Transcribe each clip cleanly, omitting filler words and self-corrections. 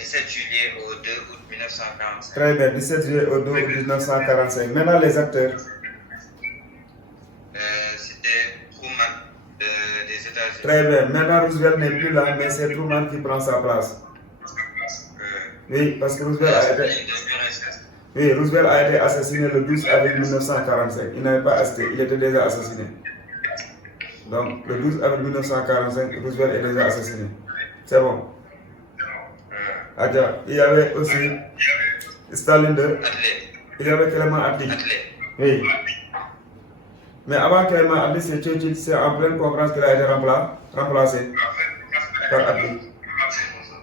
17 juillet au 2 août 1945. Très bien, 17 juillet au 2 août 1945. Maintenant, les acteurs. C'était Truman des États-Unis. Très bien. Maintenant, Roosevelt n'est plus là, mais c'est Truman qui prend sa place. Oui, parce que Roosevelt a été assassiné le 12 avril 1945. Il n'avait pas assisté, il était déjà assassiné. Donc, le 12 avril 1945, Roosevelt est déjà assassiné. C'est bon. Adja, il y avait aussi Stalin II. Il y avait Clément Attlee. Oui. Mais avant Clément Attlee, c'est Churchill, c'est en pleine conférence qu'il a été remplacé par Attlee.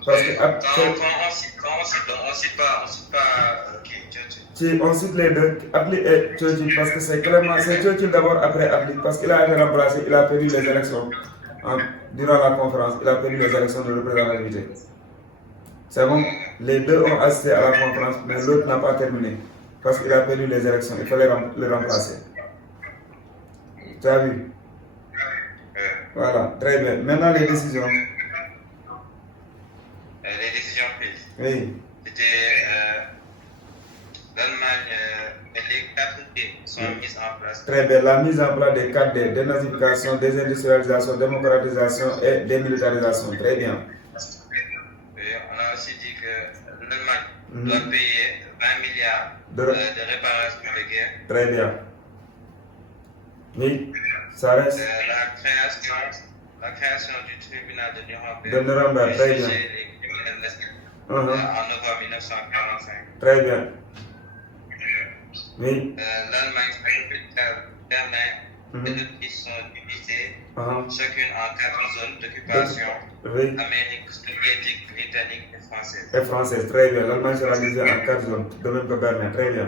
Parce que on cite pas Churchill. On cite les deux, Attlee et Churchill, parce que c'est Churchill d'abord après Attlee, parce qu'il a été remplacé, il a perdu les élections. Durant la conférence, il a perdu les élections de représentativité. C'est bon, les deux ont assisté à la conférence, mais l'autre n'a pas terminé, parce qu'il a perdu les élections, il fallait le remplacer. Tu as vu? Voilà, très bien. Maintenant, les décisions. Les décisions prises. Oui. C'était l'Allemagne et les 4 D sont mises en place. Très bien, la mise en place des 4 D, dénazification, désindustrialisation, démocratisation et démilitarisation. Très bien. On a aussi dit que l'Allemagne doit payer 20 milliards de réparations de guerre. Très bien. Oui, ça reste. La création du tribunal de De Nuremberg, très bien. Les criminels en novembre 1945. Très bien. Oui. L'Allemagne, Berlin et l'Autriche sont divisées, chacune en 4 zones d'occupation. Oui. Amérique, soviétique, britannique et française. Et française, très bien. L'Allemagne sera divisée en 4 zones, de même que Berlin, très bien.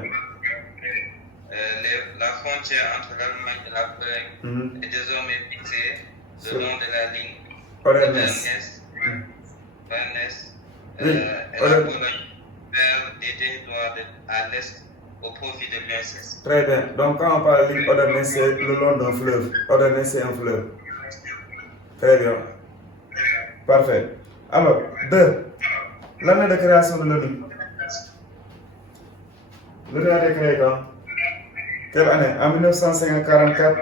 La frontière entre l'Allemagne et la Pologne est désormais fixée le long de la ligne Odernest, et la Pologne vers des territoires à l'est au profit de l'URSS. Très bien. Donc quand on parle de ligne Odernest, c'est le long d'un fleuve. Odernest, c'est un fleuve. Très bien. Parfait. Alors, 2. L'année de création de l'ONU. L'ONU a été créée quand? Quelle année? En 1944,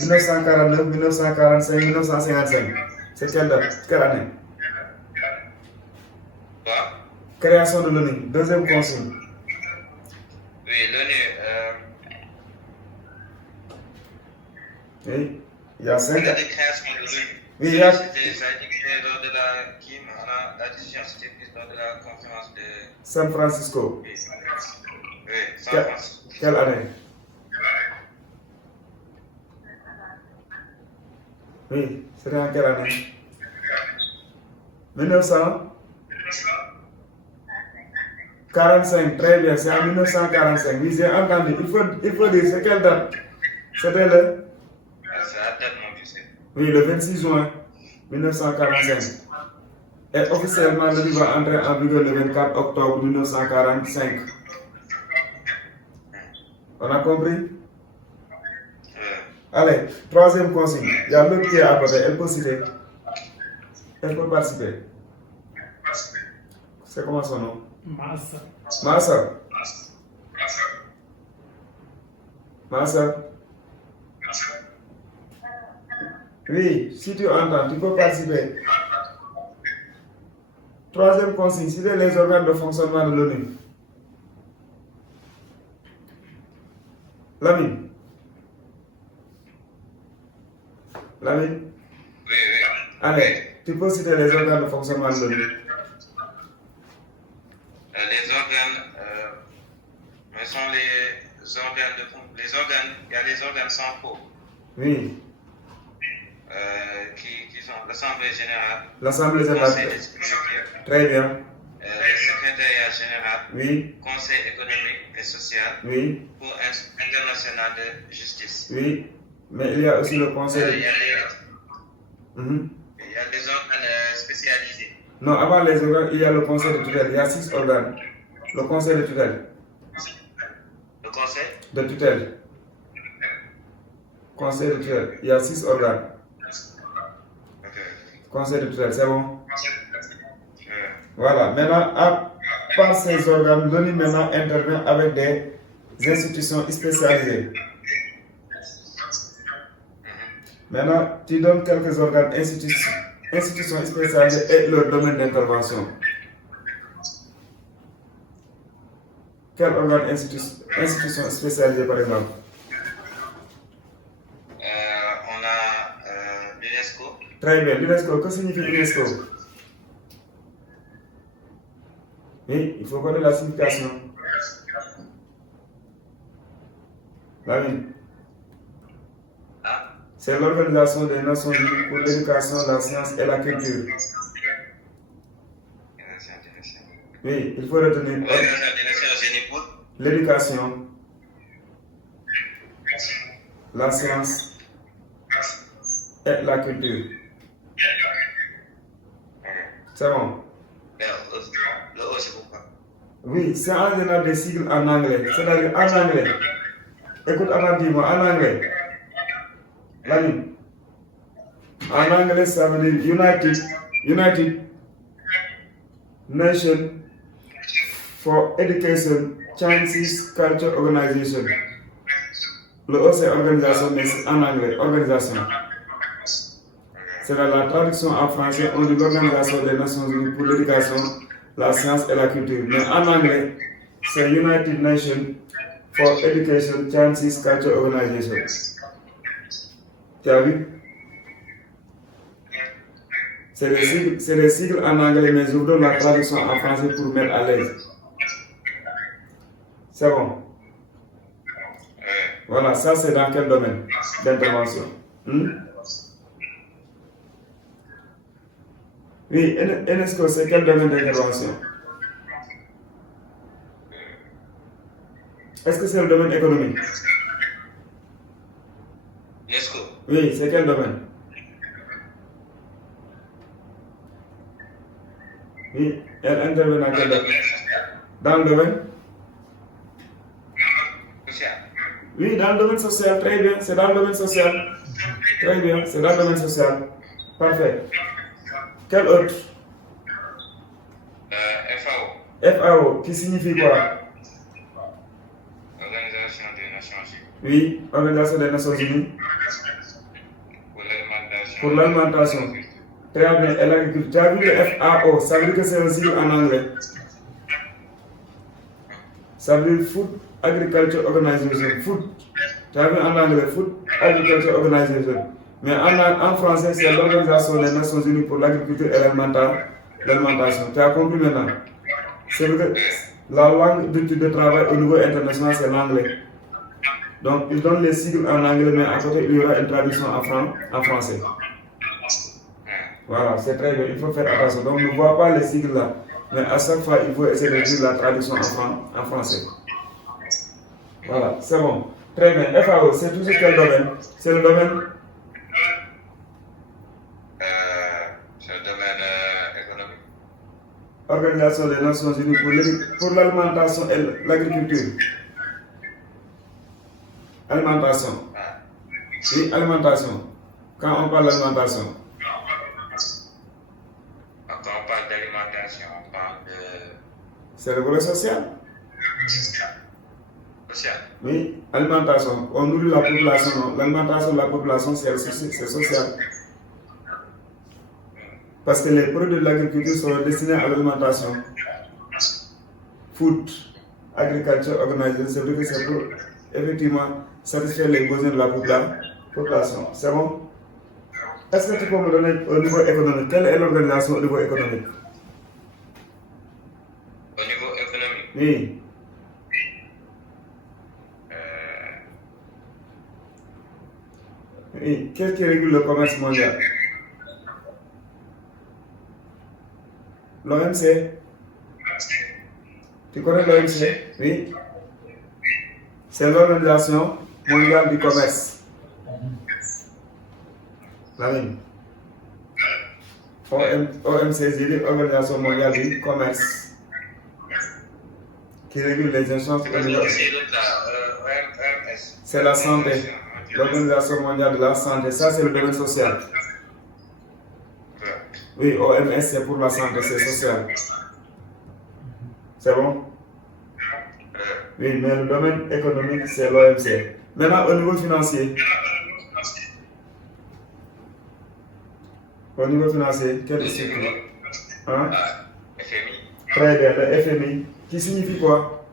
1949, 1945, 1955. C'est quelle date? Quelle année? Quoi? Création de l'ONU. Deuxième consigne. Oui, l'ONU. Oui, il y a 5 ans. La création de l'ONU. Oui, il y a. Ça a été créé lors de la décision c'était prise lors de la conférence de San Francisco. Oui, San Francisco. Quelle année? Oui, c'était en quelle année? 1945, très bien, c'est en 1945. Oui, j'ai entendu. Il faut dire, c'est quelle date? C'était le? C'est la date, mon Dieu. Oui, le 26 juin 1945. Et officiellement, le livre va entrer en vigueur le 24 octobre 1945. On a compris? Allez, troisième consigne. Il y a l'autre qui est à côté. Elle peut citer. Elle peut participer. C'est comment son nom? Massa. Oui, si tu entends, tu peux participer. Troisième consigne, citer les organes de fonctionnement de l'ONU. Lamine. Oui. Allez, tu peux citer les organes de fonctionnement de l'ONU. Les organes sont les organes, il y a les organes centraux. Oui. Qui sont l'Assemblée générale. L'Assemblée générale. Conseil d'exécutif. Très bien. Le secrétariat général. Oui. Conseil économique et social. Oui. Cour internationale de justice. Oui. Mais il y a aussi le conseil. Il y a des organes spécialisés. Non, avant les organes, il y a le conseil de tutelle. Il y a 6 organes. Le conseil de tutelle. Le conseil de tutelle. Conseil de tutelle. Il y a 6 organes. Conseil de tutelle, c'est bon? Voilà, maintenant, à part ces organes, l'ONU maintenant intervient avec des institutions spécialisées. Maintenant, tu donnes quelques organes, institutions spécialisées et leur domaine d'intervention. Quel organe, institution spécialisée par exemple? On a l'UNESCO. Très bien, l'UNESCO, que signifie l'UNESCO? Oui, il faut connaître la signification. C'est l'Organisation des Nations Unies pour l'éducation, la science et la culture. Oui, il faut retenir l'éducation, la science et la culture. C'est bon? Oui, c'est en général des sigles en anglais. C'est-à-dire en anglais. Écoute attentivement, en anglais. Lamine. En anglais, ça veut dire United Nations for Education, Sciences, Culture Organization. Le O c'est organisation, mais c'est en anglais, organisation. C'est la traduction en français, on dit l'Organisation des Nations Unies pour l'éducation, la science et la culture. Mais en anglais, c'est United Nations for Education, Sciences, Culture Organization. Tu as vu? C'est les sigles en anglais, mais je vous donne la traduction en français pour vous mettre à l'aise. C'est bon? Voilà, ça c'est dans quel domaine d'intervention? Oui, UNESCO, c'est quel domaine d'intervention? Est-ce que c'est le domaine économique? UNESCO. Oui, c'est quel domaine? Oui, elle intervient dans quel domaine? Dans le domaine? Social. Oui, dans le domaine social, très bien, c'est dans le domaine social. Très bien, c'est dans le domaine social. Parfait. Quel autre? FAO. FAO, qui signifie quoi? Organisation des Nations Unies. Oui, Organisation des Nations Unies. Pour l'alimentation. Très bien, et l'agriculture. Tu as vu le FAO, ça veut dire que c'est un sigle en anglais. Ça veut dire Food Agriculture Organization. Food. Tu as vu en anglais, Food Agriculture Organization. Mais en français, c'est l'Organisation des Nations Unies pour l'agriculture et l'alimentation. Tu as compris maintenant? C'est vrai que la langue de travail au niveau international, c'est l'anglais. Donc, ils donnent les sigles en anglais, mais à côté, il y aura une traduction en français. Voilà, c'est très bien, il faut faire attention. Donc, ne vois pas les sigles là, mais à chaque fois, il faut essayer de dire la traduction en français. Voilà, c'est bon. Très bien. FAO, c'est toujours quel domaine? C'est le domaine? C'est le domaine économique. Organisation des Nations Unies pour l'alimentation et l'agriculture. Alimentation. Oui, alimentation. Quand on parle d'alimentation. Quand on parle d'alimentation, on parle de... C'est le volet social. Social. Oui, alimentation. On nourrit la population. L'alimentation de la population, c'est social. Parce que les produits de l'agriculture sont destinés à l'alimentation. Food, agriculture, organisation, c'est vrai que c'est pour effectivement satisfaire les besoins de la population. C'est bon? Est-ce que tu peux me donner au niveau économique? Quelle est l'organisation au niveau économique? Au niveau économique? Oui. Oui. Qu'est-ce qui régule le commerce mondial? L'OMC. Tu connais l'OMC? Oui. C'est l'Organisation mondiale du commerce. La ligne. OMC, c'est l'Organisation mondiale du commerce. Qui régule les échanges au niveau. C'est la santé. L'Organisation mondiale de la santé. Ça, c'est le domaine social. Oui, OMS, c'est pour la santé, c'est social. C'est bon? Oui, mais le domaine économique, c'est l'OMC. Maintenant, au niveau financier. Au niveau financier, quelle structure? Hein? FMI. Très bien, le FMI. Qui signifie quoi?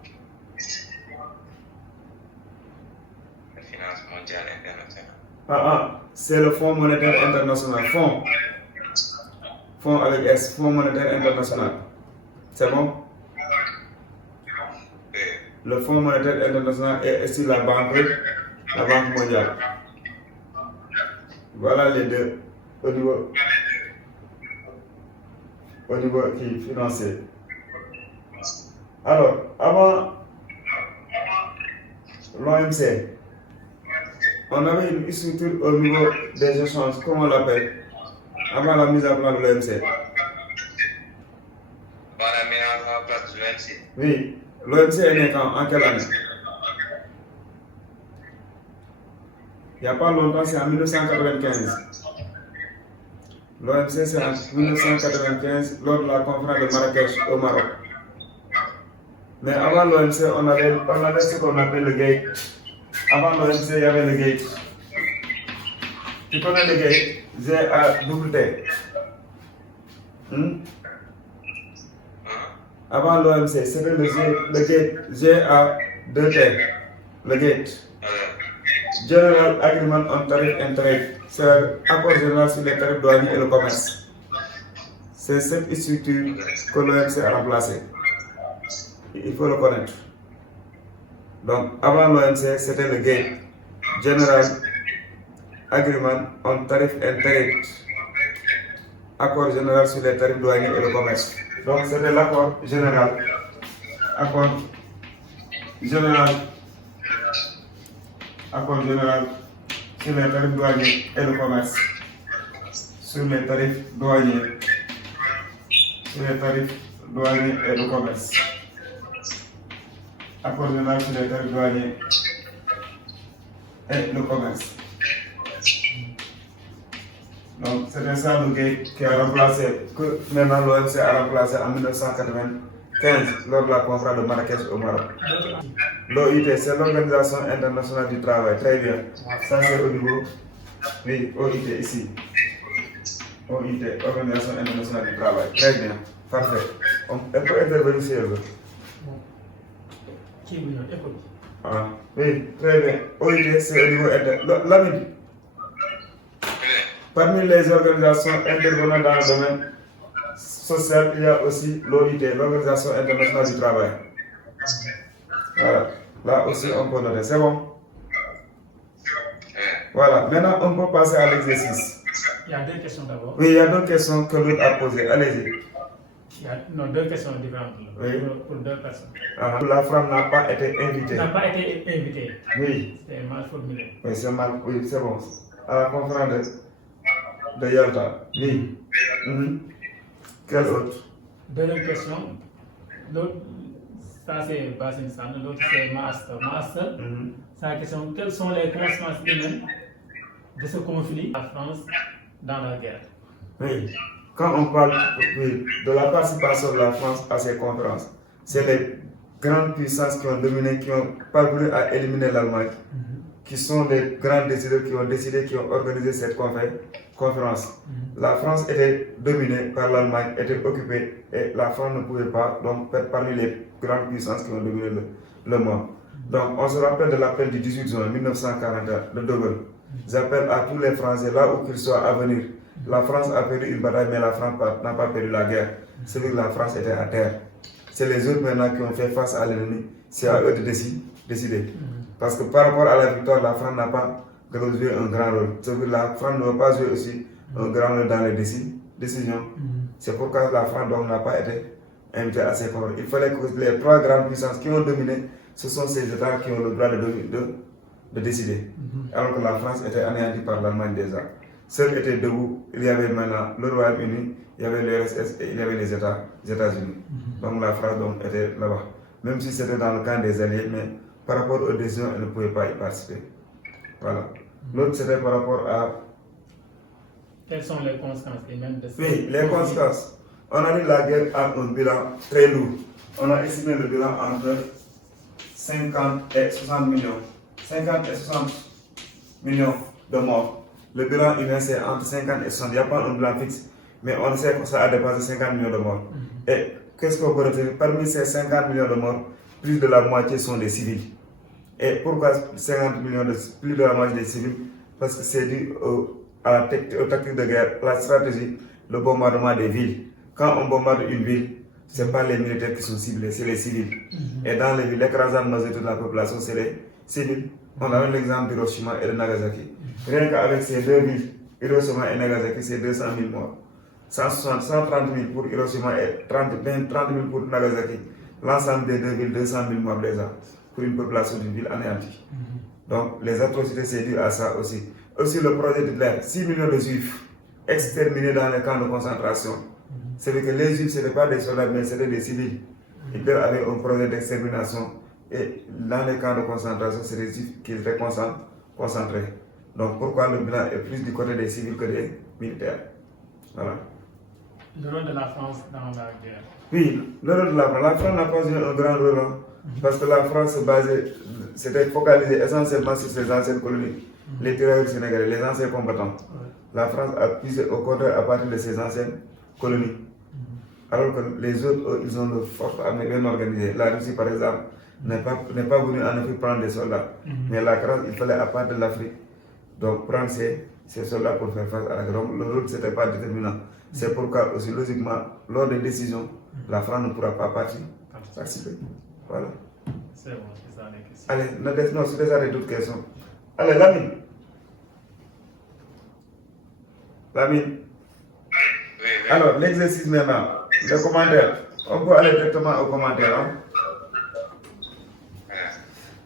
La finance mondiale internationale. C'est le Fonds monétaire international. Fonds avec S, Fonds monétaire international. C'est bon? Oui. Le Fonds monétaire international est aussi la Banque mondiale. Voilà les deux au niveau financier. Alors, avant l'OMC, on avait une structure au niveau des échanges, comment on l'appelle? Avant la mise en place de l'OMC. Avant la mise en place de l'OMC. Oui, l'OMC est né quand? En quelle année? Il n'y a pas longtemps, c'est en 1995. L'OMC, c'est en 1995, lors de la conférence de Marrakech au Maroc. Mais avant l'OMC, on avait ce qu'on appelle le GATE. Avant l'OMC, il y avait le GATE. Tu connais le GATE? G-A-T-T. Avant l'OMC, c'était le GATE. G-A-2-T. Le GATE. General Agreement on Tariff and Trade. C'est l'accord général sur les tarifs douaniers et le commerce. C'est cette structure que l'OMC a remplacée. Il faut le connaître. Donc, avant l'OMC, c'était le GATE. General Agreement on Tariff and Trade. Accord général sur les tarifs douaniers et le commerce. Donc, c'était l'accord général. Accord général sur les tarifs douaniers et le commerce. Sur les tarifs douaniers. Et le commerce. Accord général sur les tarifs douaniers et le commerce. Donc, c'était ça le GATE qui a remplacé, que maintenant l'OMC a remplacé en 1995 lors de la conférence de Marrakech au Maroc. L'OIT, c'est l'Organisation internationale du travail. Très bien. Ça, c'est au niveau. Oui, OIT ici. OIT, Organisation internationale du travail. Très bien. Parfait. Elle peut intervenir si elle veut. Oui, très bien. OIT, c'est au niveau international. Parmi les organisations intervenant dans le domaine social, il y a aussi l'OIT, l'Organisation internationale du travail. Voilà. Là aussi, on peut noter. C'est bon? Voilà. Maintenant, on peut passer à l'exercice. Il y a deux questions d'abord. Oui, il y a deux questions que l'autre a posées. Allez-y. Non, deux questions différentes. Oui. Pour deux personnes. La femme n'a pas été invitée. N'a pas été invitée. Oui. C'est mal formulé. Oui, c'est mal. Oui, c'est bon. À la conférence de Yalta. Oui. Quelle autre? Deuxième question. L'autre, ça c'est Bassin San, l'autre c'est Master. C'est la question, quelles sont les conséquences humaines de ce conflit à la France dans la guerre? Oui. Quand on parle de la participation de la France à ces conférences, c'est les grandes puissances qui ont dominé, qui ont parvenu à éliminer l'Allemagne, qui sont les grands décideurs qui ont décidé, qui ont organisé cette conférence. La France était dominée par l'Allemagne, était occupée, et la France ne pouvait pas donc faire parmi les grandes puissances qui ont dominé le monde. Donc on se rappelle de l'appel du 18 juin 1941 de De Gaulle. J'appelle à tous les Français, là où qu'ils soient, à venir. La France a perdu une bataille, mais la France n'a pas perdu la guerre. C'est que la France était à terre. C'est les autres maintenant qui ont fait face à l'ennemi. C'est à eux de décider. Parce que par rapport à la victoire, la France n'a pas joué un grand rôle. C'est que la France ne va pas jouer aussi un grand rôle dans les décisions. C'est pourquoi la France n'a pas été invitée à ces conférences. Il fallait que les trois grandes puissances qui ont dominé, ce sont ces États qui ont le droit de décider. Alors que la France était anéantie par l'Allemagne déjà. Seul était debout, il y avait maintenant le Royaume-Uni, il y avait l'URSS et il y avait les États-Unis. Donc la France était là-bas. Même si c'était dans le camp des Alliés, mais par rapport aux décisions, elle ne pouvait pas y participer. Voilà. L'autre, c'était par rapport à... Quelles sont les conséquences humaines de ce Oui, les conséquences. On a dit que la guerre a un bilan très lourd. on a estimé le bilan entre 50 et 60 millions. 50 et 60 millions de morts. Le bilan humain, c'est entre 50 et 60. Il n'y a pas un bilan fixe, mais on sait que ça a dépassé 50 millions de morts. Et qu'est-ce qu'on peut retenir? Parmi ces 50 millions de morts, plus de la moitié sont des civils. Et pourquoi 50 millions plus de la moitié des civils? Parce que c'est dû à la tactique de guerre, la stratégie, le bombardement des villes. Quand on bombarde une ville, ce n'est pas les militaires qui sont ciblés, c'est les civils. Et dans les villes, l'écrasante majorité de la population, c'est les civils. On a l'exemple d'Hiroshima et de Nagasaki. Rien qu'avec ces deux villes, Hiroshima et Nagasaki, c'est 200 000 morts. 130 000 pour Hiroshima et 30 000 pour Nagasaki. L'ensemble des deux villes, 200 000 morts déjà, pour une population d'une ville anéantie. Donc les atrocités, c'est dû à ça aussi. Aussi le projet d'Hitler, 6 millions de juifs exterminés dans les camps de concentration. C'est que les juifs, ce n'étaient pas des soldats, mais c'était des civils. Hitler avait un projet d'extermination et dans les camps de concentration, c'est des juifs qui étaient concentrés. Donc pourquoi le bilan est plus du côté des civils que des militaires? Voilà. Le rôle de la France dans la guerre. Oui, le rôle de la France. La France n'a pas joué un grand rôle, parce que la France s'était focalisée essentiellement sur ses anciennes colonies, les terroristes sénégalais, les anciens combattants. La France a puisé au contraire à partir de ses anciennes colonies. Alors que les autres, ils ont une force armée bien organisée. La Russie, par exemple, n'est pas venue en Afrique prendre des soldats. Mais la France, il fallait à partir de l'Afrique, donc prendre ces soldats pour faire face à la guerre. Le rôle, ce n'était pas déterminant. C'est pourquoi aussi, logiquement, lors des décisions, la France ne pourra pas participer. Voilà. C'est bon, c'est ça les questions. Allez, non, c'est déjà d'autres questions. Allez, Lamine. Lamine. Oui. Alors, l'exercice maintenant, les commentaires. On peut aller directement aux commentaires.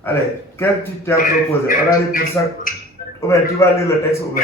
Allez, quel titre tu as proposé? On a dit pour ça. Ou bien tu vas lire le texte ou bien?